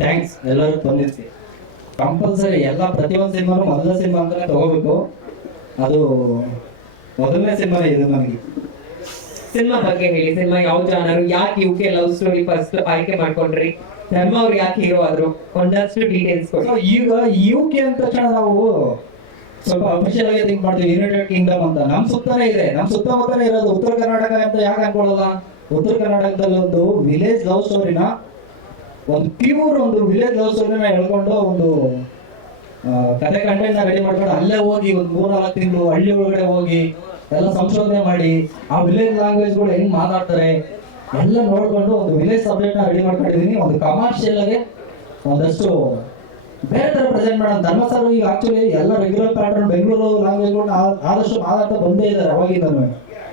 Thanks ಎಲ್ಲರೂ ಬಂದಿದ್ವಿ compulsory ಎಲ್ಲ ಪ್ರತಿಯೊಂದು ಸಿನಿಮಾನು ಮೊದಲ ಸಿನಿಮಾ ಅಂತಲೇ ತಗೋಬೇಕು. ಅದು ಮೊದಲನೇ ಸಿನಿಮಾ ಇದು ನನಗೆ ಸಿನಿಮಾ ಬಗ್ಗೆ ಹೇಳಿ ಸಿನಿಮಾ ಯಾವ ಜಾನರು ಯಾಕೆ U K love story first ಆಯ್ಕೆ ಮಾಡ್ಕೊಂಡ್ರಿ? ಧರ್ಮ ಅವ್ರು ಯಾಕೆ ಹೀರೋ ಆದ್ರು? ಒಂದಷ್ಟು ಡೀಟೇಲ್ಸ್ ಕೊಡಿ. ಈಗ ಯು ಕೆ ಅಂತ ತಕ್ಷಣ ನಾವು ಸ್ವಲ್ಪ ಅಫಿಷಿಯಲ್ ಆಗಿ ಥಿಂಕ್ ಮಾಡ್ತೀವಿ ಯುನೈಟೆಡ್ ಕಿಂಗ್ಡಮ್ ಅಂತ. ನಮ್ ಸುತ್ತನೇ ಇದೆ. ನಮ್ ಸುತ್ತಮುತ್ತನೇ ಇರೋದು ಉತ್ತರ ಕರ್ನಾಟಕ ಅಂತ ಯಾಕೆ ಅನ್ಕೊಳ್ಳಲ್ಲ? ಉತ್ತರ ಕರ್ನಾಟಕದಲ್ಲಿ ಒಂದು ವಿಲೇಜ್ ಲವ್ ಸ್ಟೋರಿನ ಒಂದು ಪ್ಯೂರ್ ಒಂದು ವಿಲೇಜ್ ಹೌಸನ್ನ ಹೇಳ್ಕೊಂಡು ಒಂದು ಕತೆ ಕಂಟೆಂಟ್ ರೆಡಿ ಮಾಡ್ಕೊಂಡು ಅಲ್ಲೇ ಹೋಗಿ ಒಂದು ಮೂರ್ನಾಲ್ಕು ತಿಂಗಳು ಹಳ್ಳಿ ಒಳಗಡೆ ಹೋಗಿ ಎಲ್ಲ ಸಂಶೋಧನೆ ಮಾಡಿ, ಆ ವಿಲೇಜ್ ಲ್ಯಾಂಗ್ವೇಜ್ಗಳು ಹೆಂಗ್ ಮಾತಾಡ್ತಾರೆ ಎಲ್ಲ ನೋಡ್ಕೊಂಡು ಒಂದು ವಿಲೇಜ್ ಸಬ್ಜೆಕ್ಟ್ ರೆಡಿ ಮಾಡ್ಕೊಂಡಿದ್ದೀನಿ. ಒಂದು ಕಮರ್ಷಿಯಲ್ ಆಗಿ ಒಂದಷ್ಟು ಬೇರೆ ತರ ಪ್ರೆಸೆಂಟ್ ಮಾಡೋಣ. ಧರ್ಮಸ್ಥಳ ಈಗ ಆಕ್ಚುಲಿ ಎಲ್ಲ ರೆಗ್ಯುಲರ್ ಪ್ಯಾಟರ್ನ್ ಬೆಂಗಳೂರು ಲ್ಯಾಂಗ್ವೇಜ್ ಆದಷ್ಟು ಮಾತಾಡ್ತಾ ಬಂದೇ ಇದ್ದಾರೆ ಅವಾಗಿಂದನು.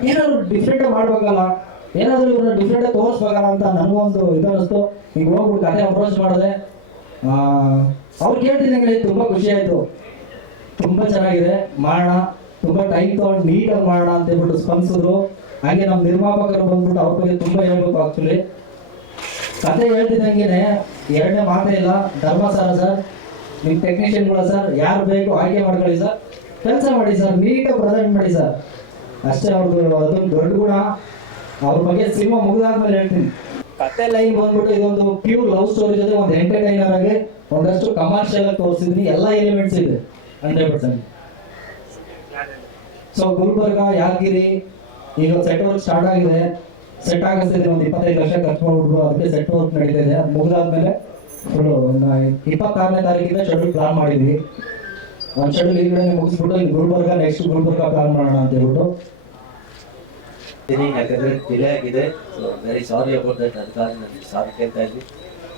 ಏನಾದ್ರು ಡಿಫ್ರೆಂಟ್ ಮಾಡ್ಬೇಕಲ್ಲ? ಏನಾದ್ರು ಇವ್ರನ್ನ ಡಿಫ್ರೆಂಟ್ ತೋರಿಸ್ಬೇಕಲ್ಲ ಅಂತ ನನಗೊಂದು ಇದು ಅನಿಸ್ತು ಈಗ ಹೋಗ್ಬಿಟ್ಟು ಕತೆ ಅಪ್ರೋಚ್ ಮಾಡಿದೆ. ಅವ್ರು ಕೇಳ್ತಿದ್ದಂಗೆ ತುಂಬಾ ಖುಷಿ ಆಯ್ತು. ತುಂಬಾ ಚೆನ್ನಾಗಿದೆ. ಮಾಡೋಣ. ತುಂಬಾ ಟೈಮ್ ತಗೊಂಡು ನೀಟಾಗಿ ಮಾಡೋಣ ಅಂತ ಹೇಳ್ಬಿಟ್ಟು ಸ್ಪಂದಿಸಿದ್ರು. ಹಾಗೆ ನಮ್ಮ ನಿರ್ಮಾಪಕರು ಬಂದ್ಬಿಟ್ಟು ಅವ್ರ ಬಗ್ಗೆ ತುಂಬಾ ಹೇಳ್ಬೇಕು ಆಕ್ಚುಲಿ ಕತೆ ಹೇಳ್ತಿದ್ದಂಗೆ ಎರಡನೇ ಮಾತೇ ಇಲ್ಲ. ಧರ್ಮಸ್ಥಳ ಸರ್ ನಿಮ್ಮ ಕೂಡ ಸರ್, ಯಾರು ಬೇಕು ಆಯ್ಕೆ ಮಾಡ್ಕೊಳ್ಳಿ ಸರ್. ಕೆಲಸ ಮಾಡಿ ಸರ್. ನೀಟಾಗಿ ಪ್ರೆಸೆಂಟ್ ಮಾಡಿ ಸರ್. ಅಷ್ಟೇ ಅವ್ರದ್ದು ಅದೊಂದು ದೊಡ್ಡ ಗುಣ. ಅವ್ರ ಬಗ್ಗೆ ಸಿನಿಮಾ ಮುಗಿದಾದ್ಮೇಲೆ ಹೇಳ್ತೀನಿ. ಕತೆ ಲೈನ್ ಬಂದ್ಬಿಟ್ಟು ಇದೊಂದು ಪ್ಯೂರ್ ಲವ್ ಸ್ಟೋರಿ ಜೊತೆ ಒಂದು ಎಂಟರ್ಟೈನರ್ ಆಗಿ ಒಂದಷ್ಟು ಕಮರ್ಷಿಯಲ್ ಆಗಿ ತೋರಿಸಿದ್ವಿ ಎಲ್ಲ ಎಲಿಮೆಂಟ್ಸ್ ಇದೆ hundred percent so Gulbarga, Yadagiri, ಈಗ ಸೆಟ್ ವರ್ಕ್ ಸ್ಟಾರ್ಟ್ ಆಗಿದೆ. ಸೆಟ್ ಆಗಿಸ್ತಿದೆ ಒಂದು ಇಪ್ಪತ್ತೈದು ಲಕ್ಷ ಖರ್ಚು ಮಾಡ್ಬಿಟ್ಟು ಅದಕ್ಕೆ ಸೆಟ್ ವರ್ಕ್ ನಡೀತಾ ಇದೆ. ಅದು ಮುಗಿದಾದ್ಮೇಲೆ ಫುಲ್ಲು ಇಪ್ಪತ್ತಾರನೇ ತಾರೀಕಿಂದ ಶೆಡ್ಯೂಲ್ ಪ್ಲಾನ್ ಮಾಡಿದ್ವಿ. ಒಂದು ಶೆಡ್ಯೂಲ್ ಈ ಕಡೆ ಮುಗಿಸ್ಬಿಟ್ಟು ಗುಲ್ಬರ್ಗ ನೆಕ್ಸ್ಟ್ ಗುಲ್ಬರ್ಗ ಪ್ಲಾನ್ ಮಾಡೋಣ ಅಂತ ಹೇಳ್ಬಿಟ್ಟು. ಯಾಕಂದ್ರೆ ಡಿಲೇ ಆಗಿದೆ so very sorry about that ಅದಕ್ಕಾಗಿ ನಾನು ಸಾರಿ ಕೇಳ್ತಾ ಇದ್ವಿ.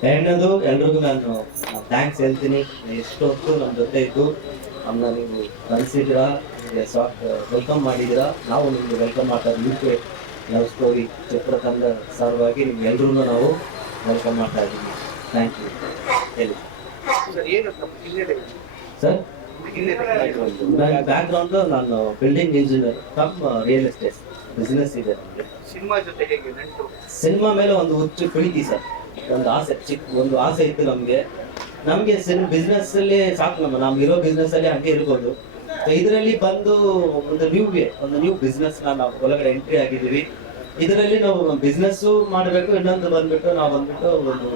ಎರಡನೇದು ಎಲ್ರಿಗೂ ನಾನು ಥ್ಯಾಂಕ್ಸ್ ಹೇಳ್ತೀನಿ. ಎಷ್ಟೊತ್ತು ನಮ್ಮ ಜೊತೆ ಇದ್ದು ನಮ್ಮನ್ನ ನೀವು ಸಾಫ್ಟ್ ವೆಲ್ಕಮ್ ಮಾಡಿದ್ದೀರಾ ನಾವು ನಿಮಗೆ ವೆಲ್ಕಮ್ ಮಾಡ್ತಾ ಕೆ ಲವ್ ಸ್ಟೋರಿ ಚಿತ್ರತಂಡ ಸಲುವಾಗಿ ನಿಮ್ಗೆ ಎಲ್ರಿಗೂ ನಾವು ವೆಲ್ಕಮ್ ಮಾಡ್ತಾ ಇದ್ದೀವಿ. ಥ್ಯಾಂಕ್ ಯು ಹೇಳಿ. ಸರ್ ನನ್ನ ಬ್ಯಾಕ್ಗ್ರೌಂಡು ನಾನು building engineer cum real estate business ಇದೆ ನಮಗೆ. ಸಿನಿಮಾ ಜೊತೆ ಹೇಗೆ ನಂಟು? ಸಿನಿಮಾ ಮೇಲೆ ಒಂದು ಹುಚ್ಚು ಪ್ರೀತಿ ಸರ್. ಒಂದು ಆಸೆ ಚಿಕ್ಕ ಒಂದು ಆಸೆ ಇತ್ತು ನಮಗೆ. ನಮಗೆ ಸಿನ್ ಬಿಸ್ನೆಸ್ ಅಲ್ಲಿ ಸಾಕು ನಮ್ಮ ನಮ್ಗೆ ಇರೋ ಬಿಸ್ನೆಸ್ ಅಲ್ಲಿ ಹಂಗೆ ಇರ್ಬೋದು. ಇದರಲ್ಲಿ ಬಂದು ಒಂದು ನ್ಯೂ ವೇ ಒಂದು ನ್ಯೂ ಬಿಸ್ನೆಸ್ ನಾವು ಒಳಗಡೆ ಎಂಟ್ರಿ ಆಗಿದ್ದೀವಿ. ಇದರಲ್ಲಿ ನಾವು ಬಿಸ್ನೆಸ್ ಮಾಡಬೇಕು ಇನ್ನೊಂದು ಬಂದ್ಬಿಟ್ಟು ನಾವು ಬಂದ್ಬಿಟ್ಟು ಒಂದು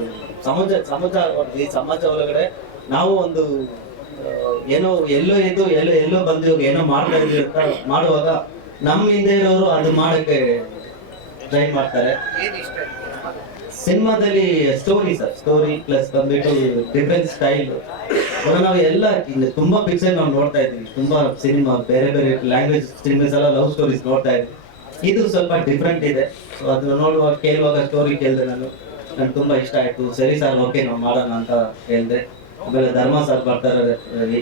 ಸಮಾಜ ಸಮಾಜ ಈ ಸಮಾಜ ಒಳಗಡೆ ನಾವು ಒಂದು ಏನೋ ಎಲ್ಲೋ ಇದ್ದು ಎಲ್ಲೋ ಎಲ್ಲೋ ಬಂದು ಏನೋ ಮಾಡ್ತಾ ಇದ್ದೀವಿ ಅಂತ ಮಾಡುವಾಗ ನಮ್ಮ ಹಿಂದೆ ಇರೋರು ಅದು ಮಾಡಕ್ಕೆ ಟ್ರೈ ಮಾಡ್ತಾರೆ. ಸಿನಿಮಾದಲ್ಲಿ ಸ್ಟೋರಿ ಸರ್ ಸ್ಟೋರಿ ಪ್ಲಸ್ ಬಂದ್ಬಿಟ್ಟು ಡಿಫ್ರೆಂಟ್ ಸ್ಟೈಲ್ ನಾವು ಎಲ್ಲ ತುಂಬಾ ಪಿಕ್ಚರ್ ನಾವು ನೋಡ್ತಾ ಇದ್ವಿ ತುಂಬಾ ಸಿನಿಮಾ, ಬೇರೆ ಬೇರೆ ಲ್ಯಾಂಗ್ವೇಜ್ ಸಿನಿಮಾಸ್ ಎಲ್ಲ ಲವ್ ಸ್ಟೋರೀಸ್ ನೋಡ್ತಾ ಇದ್ವಿ. ಇದು ಸ್ವಲ್ಪ ಡಿಫ್ರೆಂಟ್ ಇದೆ. ಸೊ ಅದನ್ನ ನೋಡುವಾಗ ಕೇಳುವಾಗ ಸ್ಟೋರಿ ಕೇಳಿದೆ ನಾನು. ನನ್ಗೆ ತುಂಬಾ ಇಷ್ಟ ಆಯ್ತು. ಸರಿ ಸರ್ ಓಕೆ ನಾವು ಮಾಡೋಣ ಅಂತ ಹೇಳಿದೆ. ಆಮೇಲೆ ಧರ್ಮ ಸರ್ ಬರ್ತಾರೆ,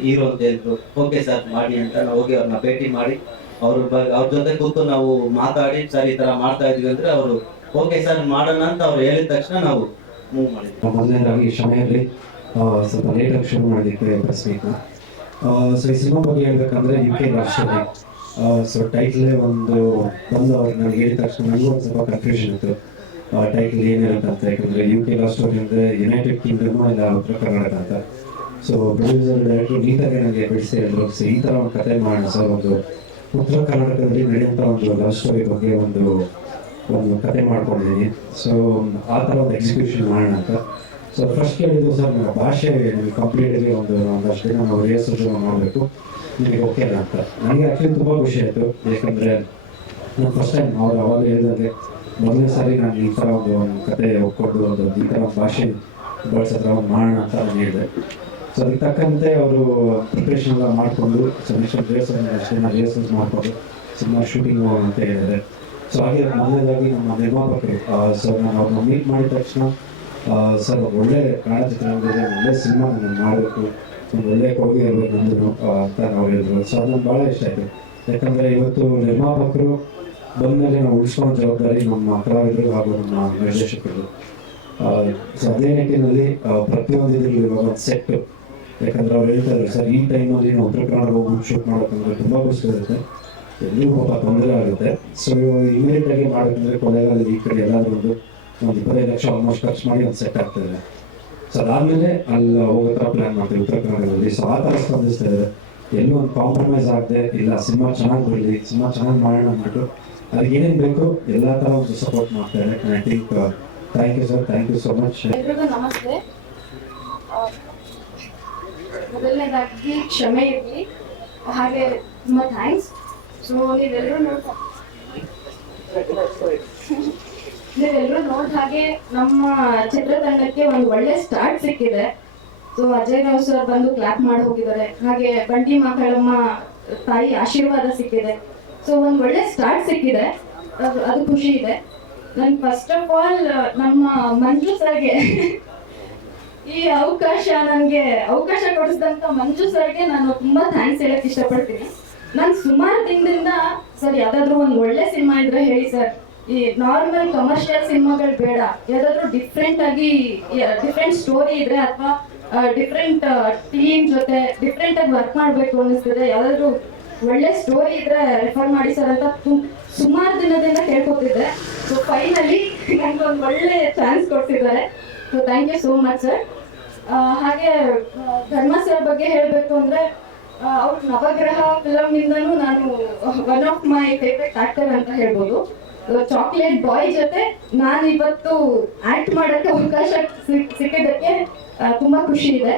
ಹೀರೋ ಅಂತ ಹೇಳಿದ್ರು. ಓಕೆ ಸರ್ ಮಾಡಿ ಅಂತ ನಾವು ಹೋಗಿ ಅವ್ರನ್ನ ಭೇಟಿ ಮಾಡಿ. ಅವ್ರ ಬ- ಅವ್ರ ಜೊತೆ ಕೂತು ನಾವು ಮಾತಾಡಿ, ಸರ್ ಈ ತರ ಮಾಡ್ತಾ ಇದೀವಿ ಅಂದ್ರೆ ಅವರು, ಓಕೆ ಸರ್ ಮಾಡೋಣ ಅಂತ ಅವ್ರು ಹೇಳಿದ ತಕ್ಷಣ ನಾವು ಮೂವ್ ಮಾಡಿದ್ವಿ. ಮೊದಲನೇದಾಗಿ ಇರಲಿ ಸ್ವಲ್ಪ ಲೇಟಾಗಿ ಶುರು ಮಾಡಲಿಕ್ಕೆ ಪ್ರೆಸ್ ಮೀಟ್ನ ಸೊ ಈ ಸಿನಿಮಾ ಬಗ್ಗೆ ಹೇಳ್ಬೇಕಂದ್ರೆ ಯು ಕೆ ರಾಷ್ಟ್ರದಲ್ಲಿ ಸೊ ಟೈಟ್ಲೇ ಒಂದು ಬಂದು ಅವ್ರು ನಾನು ಹೇಳಿದ ತಕ್ಷಣ ನನಗೂ ಒಂದು ಸ್ವಲ್ಪ ಕನ್ಫ್ಯೂಷನ್ ಇತ್ತು. ಟೈಟ್ಲ್ ಏನಿರುತ್ತೆ ಅಂತ, ಯಾಕಂದ್ರೆ ಯು ಕೆ ಲಾಸ್ಟ್ ಅಂದ್ರೆ ಯುನೈಟೆಡ್ ಕಿಂಗ್ಡಮ್ ಇಲ್ಲ ಉತ್ತರ ಕರ್ನಾಟಕ ಅಂತ. ಸೊ ಪ್ರೊಡ್ಯೂಸರ್ ಡೈರೆಕ್ಟರ್ ನೀಟಾಗಿ ನನಗೆ ಬಿಡಿಸಿ ಈ ತರ ಒಂದು ಕತೆ ಮಾಡೋಣ ಸರ್ ಒಂದು ಉತ್ತರ ಕರ್ನಾಟಕದಲ್ಲಿ ನಡೆಯುವಂಥ ಒಂದು ಲವ್ ಸ್ಟೋರಿ ಬಗ್ಗೆ ಒಂದು ಒಂದು ಕತೆ ಮಾಡ್ಕೊಂಡಿದ್ದೀನಿ. ಸೊ ಆ ಥರ ಒಂದು ಎಕ್ಸಿಕ್ಯೂಷನ್ ಮಾಡೋಣ ಅಂತ. ಸೊ ಫಸ್ಟ್ ಕೇಳಿದ್ದು ಸರ್, ನಮ್ಮ ಭಾಷೆ ನಿಮಗೆ ಕಂಪ್ಲೀಟ್ಲಿ ಒಂದು ಒಂದಷ್ಟು ದಿನ ನಾವು ರಿಹರ್ಸಲ್ ಮಾಡಬೇಕು. ನಿಮಗೆ ಓಕೆ ಅಂತ. ನನಗೆ ಆ್ಯಕ್ಚುಲಿ ತುಂಬ ಖುಷಿ ಆಯಿತು. ಯಾಕಂದರೆ ನಾನು ಫಸ್ಟ್ ಟೈಮ್ ಅವ್ರು ಅವಾಗ ಹೇಳಿದಂಗೆ ಮೊದಲನೇ ಸಾರಿ ನಾನು ಈ ಥರ ಒಂದು ಕತೆ ಒಪ್ಕೊಂಡು ಒಂದು ಈ ಥರ ಭಾಷೆ ಬಳಸೋ ಥರ ಮಾಡೋಣ ಅಂತ ನಾನು ಹೇಳಿದೆ. ಸೊ ಅದಕ್ಕೆ ತಕ್ಕಂತೆ ಅವರು ಪ್ರಿಪ್ರೇಷನ್ ಎಲ್ಲ ಮಾಡಿಕೊಂಡು ಸೊ ನೆಕ್ಸ್ಟ್ ರಿಹರ್ಸಲ್ ಅಷ್ಟೇ ಮಾಡಿಕೊಂಡು, ಸಿನಿಮಾ ಶೂಟಿಂಗ್ ಅಂತ ಹೇಳಿದ್ದಾರೆ. ಸೊ ಹಾಗೆ ಮೊದಲನೇದಾಗಿ ನಮ್ಮ ನಿರ್ಮಾಪಕರು ಸರ್, ನಾನು ಅವ್ರನ್ನ ಮೀಟ್ ಮಾಡಿದ ತಕ್ಷಣ ಸರ್, ಒಳ್ಳೆ ಕನ್ನಡ ಚಿತ್ರರಂಗದಲ್ಲಿ ಒಳ್ಳೆ ಸಿನಿಮಾ ನಾನು ಮಾಡಬೇಕು, ಒಂದು ಒಳ್ಳೆ ಕೊಡುಗೆ ಇರಬೇಕು ನಂದು ಅಂತ ನಾವು ಹೇಳಿದ್ರು. ಸೊ ಅದು ಭಾಳ ಇಷ್ಟ ಆಯಿತು. ಯಾಕಂದರೆ ಇವತ್ತು ನಿರ್ಮಾಪಕರು ಬಂದಮೇಲೆ ನಾವು ಉಳಿಸ್ಕೊಳ್ಳೋ ಜವಾಬ್ದಾರಿ ನಮ್ಮ ಕಲಾವಿದರು ಹಾಗೂ ನಮ್ಮ ನಿರ್ದೇಶಕರು. ಸೊ, ಅದೇ ನಿಟ್ಟಿನಲ್ಲಿ ಪ್ರತಿಯೊಂದು ಇವಾಗ ಒಂದು ಸೆಟ್ ಯಾಕಂದ್ರೆ ಅವ್ರು ಹೇಳ್ತಾರೆ, ಸರ್, ಈ ಟೈಮಲ್ಲಿ ನಾವು ಉತ್ತರ ಕನ್ನಡ ಹೋಗಿ ಶೂಟ್ ಮಾಡೋಕ್ಕಂದ್ರೆ ತುಂಬ ಕಷ್ಟ ಇರುತ್ತೆ. ಎಲ್ಲಿಗೂ ಪಾಪ ತೊಂದರೆ ಆಗುತ್ತೆ. ಸೊ ಇಮಿಡಿಯೇಟ್ ಆಗಿ ಮಾಡಬೇಕಂದ್ರೆ ಕೊನೆಗಾಲದಲ್ಲಿ ಈ ಕಡೆ ಎಲ್ಲಾದ್ರೂ ಒಂದು ಒಂದು ಇಪ್ಪತ್ತೈದು ಲಕ್ಷ ಆಲ್ಮೋಸ್ಟ್ ಖರ್ಚು ಮಾಡಿ ಒಂದು ಸೆಟ್ ಆಗ್ತದೆ ಸೊ ಅದಾದ್ಮೇಲೆ ಅಲ್ಲಿ ಹೋಗೋ ಥರ ಪ್ಲಾನ್ ಮಾಡ್ತೀವಿ ಉತ್ತರ ಕನ್ನಡದಲ್ಲಿ. ಸೊ ಆ ಸ್ಪಂದಿಸ್ತಾ ಇದೆ ಎಲ್ಲೂ ಒಂದು ಕಾಂಪ್ರಮೈಸ್ ಆಗದೆ, ಇಲ್ಲ ಸಿನಿಮಾ ಚೆನ್ನಾಗಿ ಬರಲಿ, ಸಿನಿಮಾ ಚೆನ್ನಾಗಿ ಮಾಡೋಣ ಅಂದ್ಬಿಟ್ಟು ಅದಕ್ಕೆ ಏನೇನು ಬೇಕು ಎಲ್ಲ ಥರ ಒಂದು ಸಪೋರ್ಟ್ ಮಾಡ್ತಾರೆ thank you sir thank you so much ನಮಸ್ತೆ. ಮೊದಲನೇದಾಗಿ ಕ್ಷಮೆ ಇರಲಿ. ಹಾಗೆ ತುಂಬ ಥ್ಯಾಂಕ್ಸ್ ಸೊ ನೀವೆಲ್ಲರೂ ನೋಡ್ತಾ ನೀವೆಲ್ಲರೂ ನೋಡಿದ ಹಾಗೆ ನಮ್ಮ ಚಿತ್ರತಂಡಕ್ಕೆ ಒಂದು ಒಳ್ಳೆ ಸ್ಟಾರ್ಟ್ ಸಿಕ್ಕಿದೆ. ಸೊ ಅಜಯ್ ರಾವ್ ಸರ್ ಬಂದು ಕ್ಲಾಪ್ ಮಾಡಿ ಹೋಗಿದ್ದಾರೆ. ಹಾಗೆ ಬಂಟಿ ಮಕ್ಕಳಮ್ಮ ತಾಯಿ ಆಶೀರ್ವಾದ ಸಿಕ್ಕಿದೆ. ಸೊ ಒಂದು ಒಳ್ಳೆ ಸ್ಟಾರ್ಟ್ ಸಿಕ್ಕಿದೆ. ಅದು ಖುಷಿ ಇದೆ. ನನ್ ಫಸ್ಟ್ ಆಫ್ ಆಲ್ ನಮ್ಮ ಮಂಜು ಸರ್ಗೆ ಈ ಅವಕಾಶ ನನಗೆ ಅವಕಾಶ ಕೊಡಿಸಿದಂತ ಮಂಜು ಸರ್ಗೆ ನಾನು ತುಂಬಾ ಥ್ಯಾಂಕ್ಸ್ ಹೇಳಕ್ ಇಷ್ಟಪಡ್ತೀನಿ. ನಾನು ಸುಮಾರು ದಿನದಿಂದ ಸರ್ ಯಾವ್ದಾದ್ರು ಒಂದು ಒಳ್ಳೆ ಸಿನಿಮಾ ಇದ್ರೆ ಹೇಳಿ ಸರ್. ಈ ನಾರ್ಮಲ್ ಕಮರ್ಷಿಯಲ್ ಸಿನಿಮಾಗಳು ಬೇಡ. ಯಾವ್ದಾದ್ರು ಡಿಫ್ರೆಂಟ್ ಆಗಿ ಡಿಫ್ರೆಂಟ್ ಸ್ಟೋರಿ ಇದ್ರೆ ಅಥವಾ ಡಿಫ್ರೆಂಟ್ ಟೀಮ್ ಜೊತೆ ಡಿಫ್ರೆಂಟ್ ಆಗಿ ವರ್ಕ್ ಮಾಡ್ಬೇಕು ಅನಿಸ್ತದೆ ಯಾವ್ದಾದ್ರು ಒಳ್ಳೆ ಸ್ಟೋರಿ ಇದ್ರೆ ರೆಫರ್ ಮಾಡಿ ಸರ್ ಅಂತ ಸುಮಾರು ದಿನದಿಂದ ಕೇಳ್ಕೊತಿದ್ದೆ. ಸೊ ಫೈನಲಿ ನನಗೆ ಒಂದು ಒಳ್ಳೆ ಚಾನ್ಸ್ ಕೊಡ್ತಿದ್ದಾರೆ. So thank you so much sir ಹಾಗೆ ಧರ್ಮಸ್ಥಳ ಬಗ್ಗೆ ಹೇಳಬೇಕು ಅಂದ್ರೆ ಅವ್ರ ನವಗ್ರಹ ಫಿಲಮ್ ನಿಂದನೂ ನಾನು one of my favourite actor ಅಂತ ಹೇಳ್ಬೋದು. ಚಾಕ್ಲೇಟ್ ಬಾಯ್ ಜೊತೆ ನಾನು ಇವತ್ತು ಆಕ್ಟ್ ಮಾಡಕ್ಕೆ ಅವಕಾಶ ಸಿಕ್- ಸಿಕ್ಕಿದ್ದಕ್ಕೆ ತುಂಬಾ ಖುಷಿ ಇದೆ.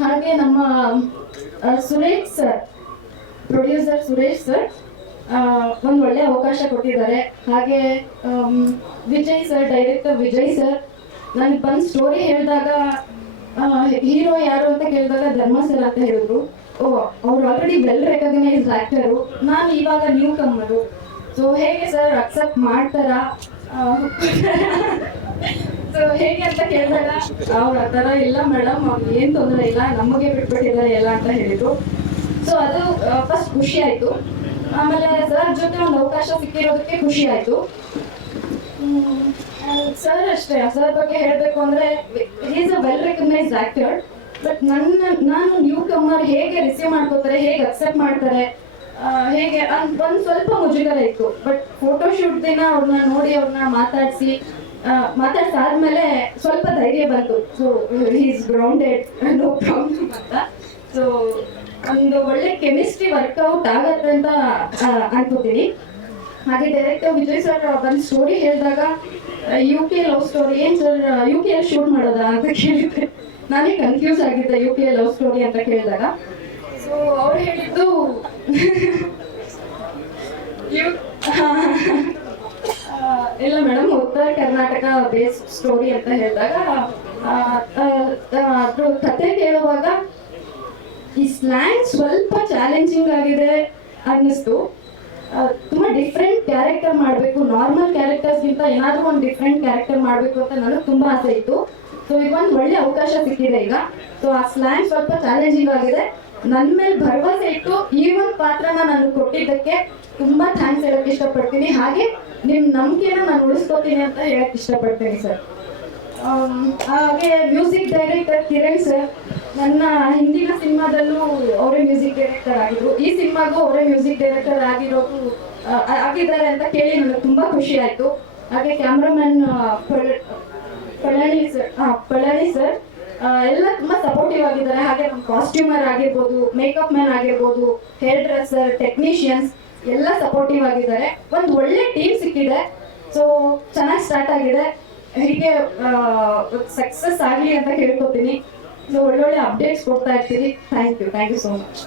ಹಾಗೆ ನಮ್ಮ Suresh sir producer Suresh sir ಒಂದು ಒಳ್ಳೆ ಅವಕಾಶ ಕೊಟ್ಟಿದ್ದಾರೆ. ಹಾಗೆ Vijay sir director Vijay sir ನನಗೆ ಬಂದು ಸ್ಟೋರಿ ಹೇಳಿದಾಗ ಹೀರೋ ಯಾರು ಅಂತ ಕೇಳಿದಾಗ ಧರ್ಮಸ್ಥಳ ಅಂತ ಹೇಳಿದ್ರು. ಓ, ಅವ್ರು ಆಲ್ರೆಡಿ ವೆಲ್ ರೆಕಗ್ನೈಸ್ಡ್ ಆಕ್ಟರು ನಾನು ಇವಾಗ ನ್ಯೂ ಕಮ್ಮರು ಸೊ ಹೇಗೆ ಸರ್ ಅಕ್ಸೆಪ್ಟ್ ಮಾಡ್ತಾರಾ? ಸೊ ಹೇಗೆ ಅಂತ ಕೇಳಿದಾಗ, ಅವ್ರು ಆ ಇಲ್ಲ ಮೇಡಮ್ ಅವ್ರು ಏನು ತೊಂದರೆ ಇಲ್ಲ, ನಮಗೆ ಬಿಟ್ಬಿಟ್ಟಿದ್ದಾರೆ ಎಲ್ಲ ಅಂತ ಹೇಳಿದ್ರು. ಸೊ ಅದು ಫಸ್ಟ್ ಖುಷಿ ಆಯ್ತು. ಆಮೇಲೆ ಸರ್ ಜೊತೆ ಒಂದು ಅವಕಾಶ ಸಿಕ್ಕಿರೋದಕ್ಕೆ ಖುಷಿ ಆಯ್ತು. ಸರ್ ಅಷ್ಟೇ, ಸರ್ ಬಗ್ಗೆ ಹೇಳಬೇಕು ಅಂದ್ರೆ is a well recognised actor but ನನ್ನ, ನಾನು ನ್ಯೂ ಕಮ್ಮರ್ ಹೇಗೆ ರಿಸೀವ್ ಮಾಡ್ಕೋತಾರೆ, ಹೇಗೆ ಅಕ್ಸೆಪ್ಟ್ ಮಾಡ್ತಾರೆ ಹೇಗೆ ಒಂದ್ ಸ್ವಲ್ಪ ಮುಜುಗರ ಇತ್ತು ಬಟ್ ಫೋಟೋ ಶೂಟ್ ದಿನ ಅವ್ರನ್ನ ನೋಡಿ ಅವ್ರನ್ನ ಮಾತಾಡಿಸಿ ಮಾತಾಡ್ಸಾದ್ಮೇಲೆ ಸ್ವಲ್ಪ ಧೈರ್ಯ ಬಂತು. So is grounded no problem ಅಂತ. ಸೊ ಒಂದು ಒಳ್ಳೆ ಕೆಮಿಸ್ಟ್ರಿ ವರ್ಕೌಟ್ ಆಗತ್ತೆ ಅಂತ ಅನ್ಕೋತೀನಿ. ಹಾಗೆ ಡೈರೆಕ್ಟ್ ವಿಜಯ್ ಸರ್ ಬಂದು ಸ್ಟೋರಿ ಹೇಳಿದಾಗ ಯು ಕೆ ಲವ್ ಸ್ಟೋರಿ ಏನ್ ಸರ್ ಯು ಕೆ ಶೂಟ್ ಮಾಡೋದಾ ಅಂತ ಕೇಳಿದ್ದೆ. ನಾನೇ ಕನ್ಫ್ಯೂಸ್ ಆಗಿದ್ದೆ ಯು ಕೆ ಲವ್ ಸ್ಟೋರಿ ಅಂತ ಕೇಳಿದಾಗ. ಸೊ ಅವ್ರು ಹೇಳಿದ್ದು ಇಲ್ಲ ಮೇಡಮ್ ಉತ್ತರ ಕರ್ನಾಟಕ ಬೇಸ್ ಸ್ಟೋರಿ ಅಂತ ಹೇಳಿದಾಗ ಕತೆ ಕೇಳುವಾಗ ಈ ಸ್ಲ್ಯಾಂಗ್ ಸ್ವಲ್ಪ ಚಾಲೆಂಜಿಂಗ್ ಆಗಿದೆ ಅನ್ನಿಸ್ತು. ತುಂಬಾ ಡಿಫ್ರೆಂಟ್ ಕ್ಯಾರೆಕ್ಟರ್ ಮಾಡಬೇಕು. ನಾರ್ಮಲ್ ಕ್ಯಾರೆಕ್ಟರ್ಸ್ಗಿಂತ ಏನಾದರೂ ಒಂದು ಡಿಫ್ರೆಂಟ್ ಕ್ಯಾರೆಕ್ಟರ್ ಮಾಡಬೇಕು ಅಂತ ನನಗೆ ತುಂಬಾ ಆಸೆ ಇತ್ತು. ಸೊ ಇದೊಂದು ಒಳ್ಳೆ ಅವಕಾಶ ಸಿಕ್ಕಿದೆ ಈಗ. ಸೊ ಆ ಸ್ಲ್ಯಾಂಗ್ ಸ್ವಲ್ಪ ಚಾಲೆಂಜಿಂಗ್ ಆಗಿದೆ. ನನ್ನ ಮೇಲೆ ಭರವಸೆ ಇಟ್ಟು ಈ ಒಂದು ಪಾತ್ರನ ನಾನು ಕೊಟ್ಟಿದ್ದಕ್ಕೆ ತುಂಬಾ ಥ್ಯಾಂಕ್ಸ್ ಹೇಳಕ್ ಇಷ್ಟಪಡ್ತೀನಿ. ಹಾಗೆ ನಿಮ್ ನಂಬಿಕೆನ ನಾನು ಉಳಿಸ್ಕೊತೀನಿ ಅಂತ ಹೇಳಕ್ ಇಷ್ಟಪಡ್ತೀನಿ ಸರ್ ಹಾಗೆ ಮ್ಯೂಸಿಕ್ ಡೈರೆಕ್ಟರ್ ಕಿರಣ್ ಸರ್ ನನ್ನ ಹಿಂದಿನ ಸಿನಿಮಾದಲ್ಲೂ ಅವರೇ ಮ್ಯೂಸಿಕ್ ಡೈರೆಕ್ಟರ್ ಆಗಿದ್ರು. ಈ ಸಿನಿಮಾಗೂ ಅವರೇ ಮ್ಯೂಸಿಕ್ ಡೈರೆಕ್ಟರ್ ಆಗಿರೋದು ಆಗಿದ್ದಾರೆ ಅಂತ ಕೇಳಿ ನನಗೆ ತುಂಬಾ ಖುಷಿ ಆಯ್ತು. ಹಾಗೆ cameraman Palani sir Palani sir ಎಲ್ಲ ತುಂಬಾ ಸಪೋರ್ಟಿವ್ ಆಗಿದ್ದಾರೆ. ಹಾಗೆ ನಮ್ಮ ಕಾಸ್ಟ್ಯೂಮರ್ ಆಗಿರ್ಬೋದು ಮೇಕಪ್ ಮ್ಯಾನ್ ಆಗಿರ್ಬೋದು ಹೇರ್ ಡ್ರೆಸ್ಸರ್ ಟೆಕ್ನಿಷಿಯನ್ಸ್ ಎಲ್ಲ ಸಪೋರ್ಟಿವ್ ಆಗಿದ್ದಾರೆ. ಒಂದು ಒಳ್ಳೆ ಟೀಮ್ ಸಿಕ್ಕಿದೆ. ಸೊ ಚೆನ್ನಾಗಿ ಸ್ಟಾರ್ಟ್ ಆಗಿದೆ. ಹೀಗೆ ಸಕ್ಸಸ್ ಆಗಲಿ ಅಂತ ಕೇಳ್ಕೊತೀನಿ. ಸೊ ಒಳ್ಳೊಳ್ಳೆ ಅಪ್ಡೇಟ್ಸ್ ಕೊಡ್ತಾ ಇರ್ತೀರಿ. Thank you thank you so much